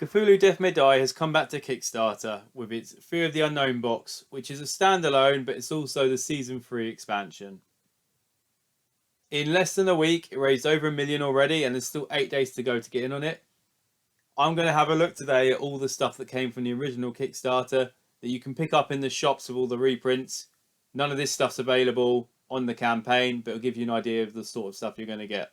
Cthulhu Death May Die has come back to Kickstarter with its Fear of the Unknown box, which is a standalone, but it's also the Season 3 expansion. In less than a week, it raised over $1 million already, and there's still 8 days to go to get in on it. I'm going to have a look today at all the stuff that came from the original Kickstarter that you can pick up in the shops with all the reprints. None of this stuff's available on the campaign, but it'll give you an idea of the sort of stuff you're going to get.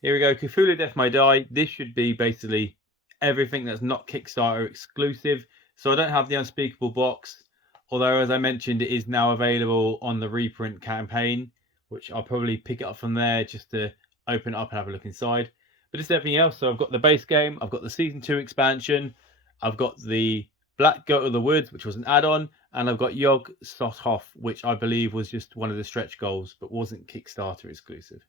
Here we go, Cthulhu Death May Die. This should be basically everything that's not Kickstarter exclusive. So I don't have the Unspeakable box, although as I mentioned, it is now available on the reprint campaign, which I'll probably pick it up from there just to open it up and have a look inside. But it's everything else. So I've got the base game, I've got the Season 2 expansion, I've got the Black Goat of the Woods, which was an add-on, and I've got Yog-Sothoth, which I believe was just one of the stretch goals, but wasn't Kickstarter exclusive.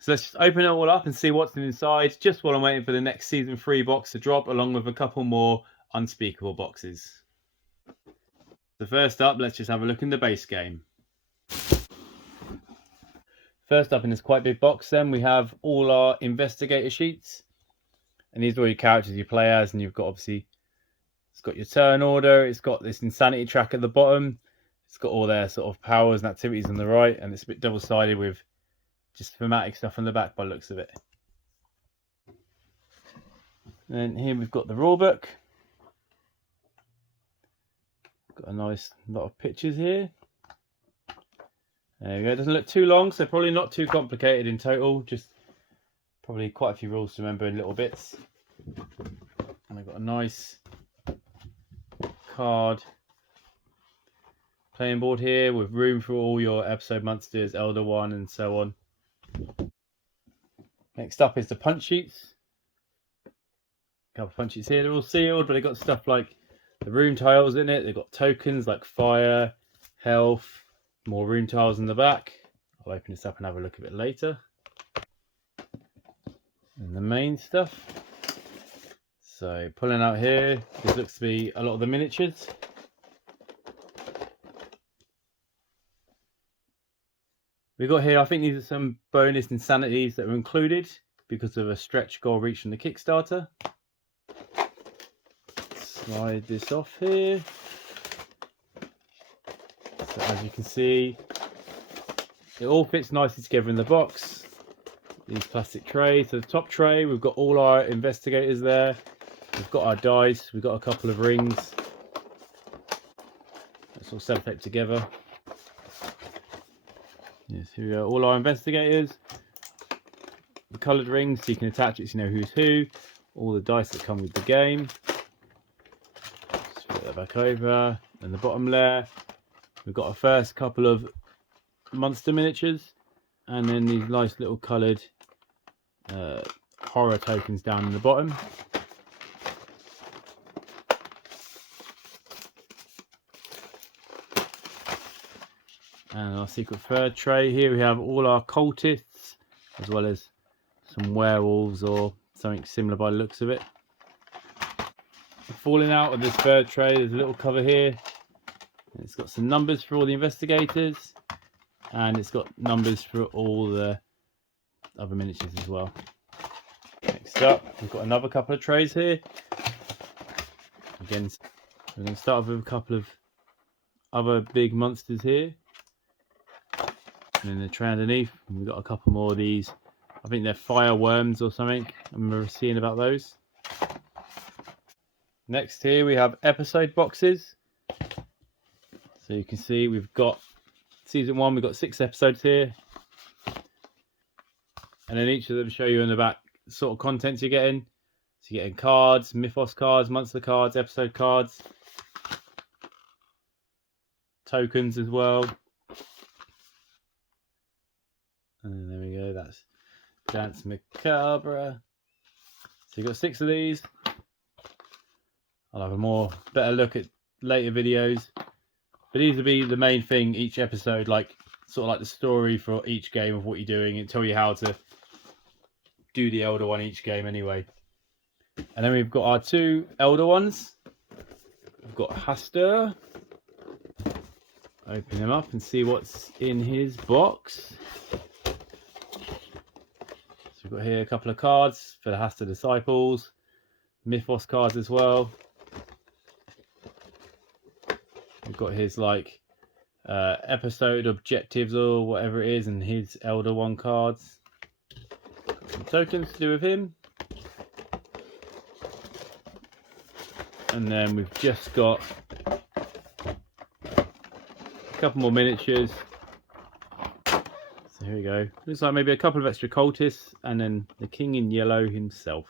So let's just open it all up and see what's inside, just while I'm waiting for the next Season 3 box to drop, along with a couple more Unspeakable boxes. So first up, let's just have a look in the base game. First up in this quite big box then, we have all our investigator sheets. And these are all your characters you play as, and you've got obviously, it's got your turn order, it's got this insanity track at the bottom, it's got all their sort of powers and activities on the right, and it's a bit double-sided with just thematic stuff on the back by the looks of it. And then here we've got the rulebook. Got a nice lot of pictures here. There we go. It doesn't look too long, so probably not too complicated in total. Just probably quite a few rules to remember in little bits. And I've got a nice card playing board here with room for all your episode monsters, Eldar 1 and so on. Next up is the punch sheets. A couple of punch sheets here. They're all sealed, but they've got stuff like the room tiles in it. They've got tokens like fire, health, more room tiles in the back. I'll open this up and have a look at it later. And the main stuff. So pulling out here, this looks to be a lot of the miniatures. We've got here, I think these are some bonus insanities that were included because of a stretch goal reached from the Kickstarter. Slide this off here. So as you can see, it all fits nicely together in the box. These plastic trays. So the top tray, we've got all our investigators there. We've got our dice. We've got a couple of rings. That's all sellotape together. Yes, here we go. All our investigators. The coloured rings, so you can attach it so you know who's who. All the dice that come with the game. Just flip that back over. And the bottom layer, we've got our first couple of monster miniatures. And then these nice little coloured horror tokens down in the bottom. And our secret third tray here, we have all our cultists, as well as some werewolves or something similar by the looks of it. Falling out of this third tray, there's a little cover here. And it's got some numbers for all the investigators. And it's got numbers for all the other miniatures as well. Next up, we've got another couple of trays here. Again, we're going to start off with a couple of other big monsters here. And then the tray underneath, we've got a couple more of these. I think they're fire worms or something. I remember seeing about those. Next here we have episode boxes. So you can see we've got Season 1, we've got 6 episodes here. And then each of them show you in the back sort of contents you're getting. So you're getting cards, Mythos cards, monster cards, episode cards. Tokens as well. And there we go, that's Dance Macabre. So you've got 6 of these. I'll have a better look at later videos. But these will be the main thing each episode, like sort of like the story for each game of what you're doing, and tell you how to do the Eldar one each game anyway. And then we've got our 2 Eldar ones. We've got Hastur. Open him up and see what's in his box. So we've got here a couple of cards for the Hastur Disciples. Mythos cards as well. We've got his like episode objectives or whatever it is, and his Elder One cards. Got some tokens to do with him. And then we've just got a couple more miniatures. So here we go. Looks like maybe a couple of extra cultists, and then the king in yellow himself.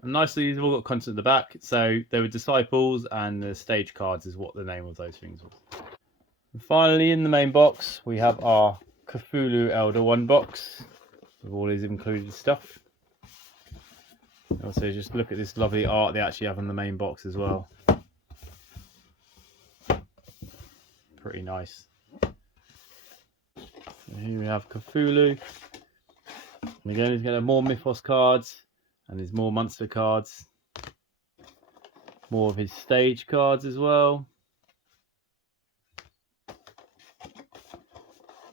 And nicely, these have all got content at the back. So they were disciples, and the stage cards is what the name of those things was. And finally, in the main box, we have our Cthulhu Elder One box with all his included stuff. Also, just look at this lovely art they actually have on the main box as well. Pretty nice. So here we have Cthulhu. And again, he's going to have more Mythos cards, and there's more monster cards. More of his stage cards as well.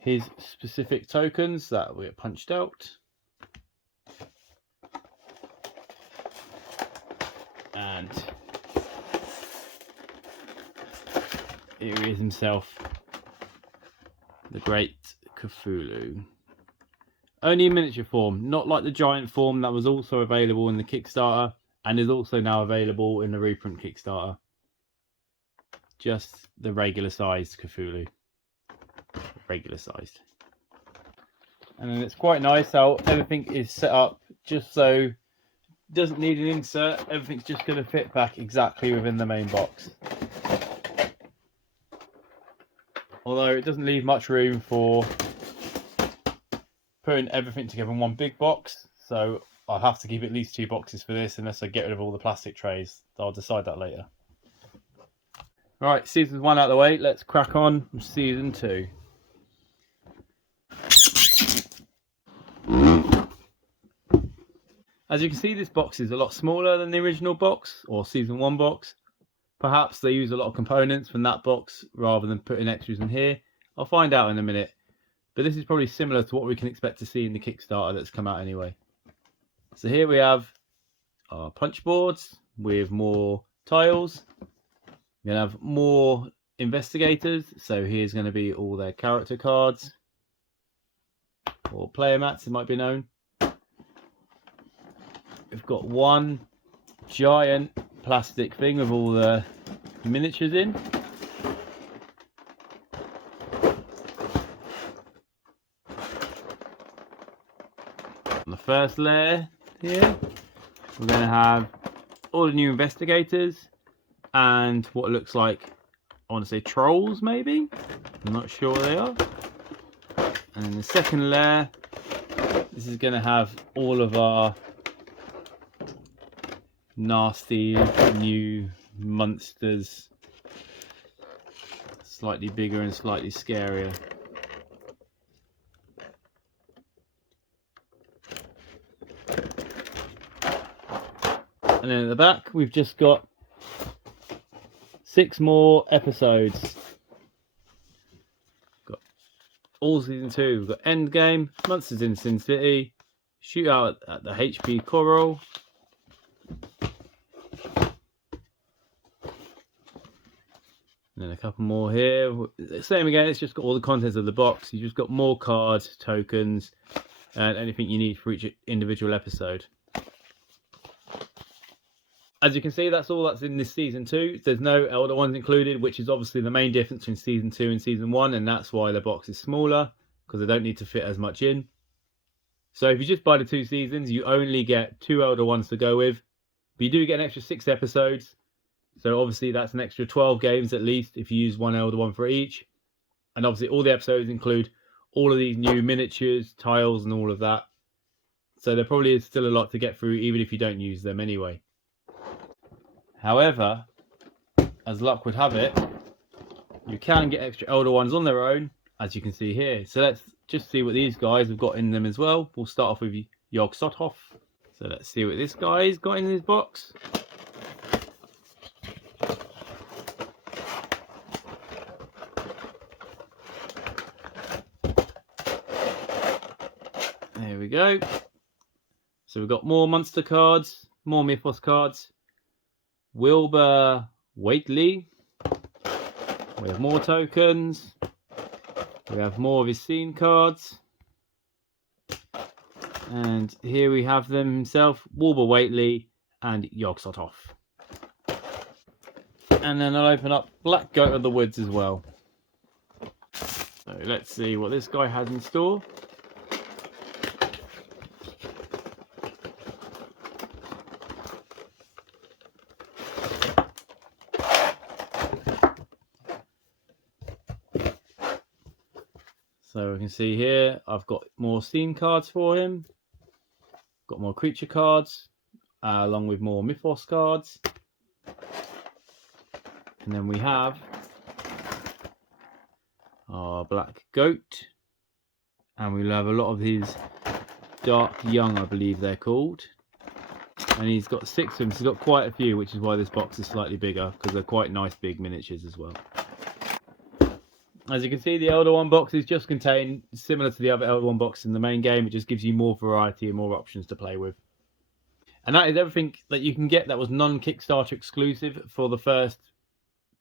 His specific tokens that were punched out. And here he is himself, the great Cthulhu. Only in miniature form, not like the giant form that was also available in the Kickstarter and is also now available in the reprint Kickstarter. Just the regular sized Cthulhu. Regular sized. And then it's quite nice how everything is set up just so doesn't need an insert, everything's just going to fit back exactly within the main box. Although it doesn't leave much room for putting everything together in one big box, so I'll have to keep at least 2 boxes for this unless I get rid of all the plastic trays. I'll decide that later. Alright, season 1 out of the way, let's crack on with season 2. As you can see, this box is a lot smaller than the original box, or season 1 box. Perhaps they use a lot of components from that box rather than putting extras in here. I'll find out in a minute. But this is probably similar to what we can expect to see in the Kickstarter that's come out anyway. So here we have our punch boards with more tiles. We're going to have more investigators. So here's going to be all their character cards. Or player mats, it might be known. We've got one giant plastic thing with all the miniatures in. On the first layer here, we're going to have all the new investigators and what looks like, I want to say trolls maybe? I'm not sure what they are. And in the second layer, this is going to have all of our nasty new monsters, slightly bigger and slightly scarier. And then at the back we've just got 6 more episodes. Got all season 2. We've got Endgame, Monsters in Sin City, Shootout at the HP Coral, and then a couple more here. Same again, it's just got all the contents of the box. You've just got more cards, tokens, and anything you need for each individual episode. As you can see, that's all that's in this season 2. There's no Elder Ones included, which is obviously the main difference between season 2 and season 1, and that's why the box is smaller, because they don't need to fit as much in. So if you just buy the 2 seasons, you only get 2 Elder Ones to go with, but you do get an extra 6 episodes. So obviously that's an extra 12 games at least if you use 1 Elder One for each. And obviously all the episodes include all of these new miniatures, tiles and all of that. So there probably is still a lot to get through even if you don't use them anyway. However, as luck would have it, you can get extra Elder Ones on their own, as you can see here. So let's just see what these guys have got in them as well. We'll start off with Yog-Sothoth. So let's see what this guy's got in his box. There we go. So we've got more monster cards. More Mythos cards. Wilbur Waitley. We have more tokens. We have more of his scene cards. And here we have them himself, Wilbur Waitley and Yog-Sothoth. And then I'll open up Black Goat of the Woods as well. So let's see what this guy has in store. So we can see here, I've got more scene cards for him. Got more creature cards, along with more Mythos cards. And then we have our Black Goat. And we'll have a lot of his Dark Young, I believe they're called. And he's got 6 of them, so he's got quite a few, which is why this box is slightly bigger, because they're quite nice big miniatures as well. As you can see, the Eldar 1 boxes just contain, similar to the other Eldar 1 box in the main game, it just gives you more variety and more options to play with. And that is everything that you can get that was non-Kickstarter exclusive for the first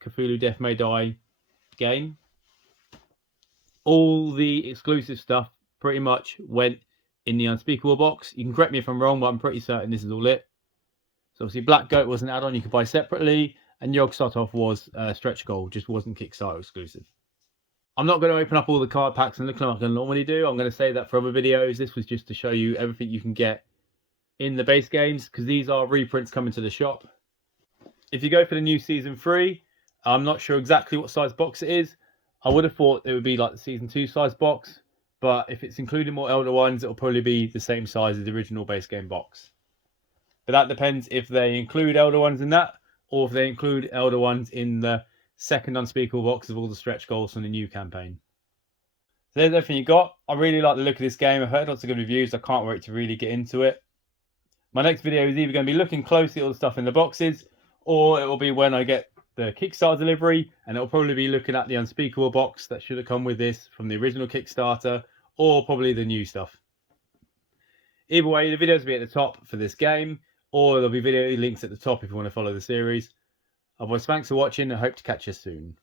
Cthulhu Death May Die game. All the exclusive stuff pretty much went in the Unspeakable box. You can correct me if I'm wrong, but I'm pretty certain this is all it. So obviously Black Goat was an add-on you could buy separately, and Yog-Sothoth was stretch goal, just wasn't Kickstarter exclusive. I'm not going to open up all the card packs and look like I normally do. I'm going to save that for other videos. This was just to show you everything you can get in the base games, because these are reprints coming to the shop. If you go for the new Season 3, I'm not sure exactly what size box it is. I would have thought it would be like the Season 2 size box, but if it's including more Eldar ones, it'll probably be the same size as the original base game box. But that depends if they include Eldar ones in that, or if they include Eldar ones in the second Unspeakable box of all the stretch goals from the new campaign. So there's everything you got. I really like the look of this game. I've heard lots of good reviews. I can't wait to really get into it. My next video is either going to be looking closely at all the stuff in the boxes, or it will be when I get the Kickstarter delivery, and it'll probably be looking at the Unspeakable box that should have come with this from the original Kickstarter, or probably the new stuff. Either way, the videos will be at the top for this game, or there'll be video links at the top if you want to follow the series. Otherwise, thanks for watching. I hope to catch you soon.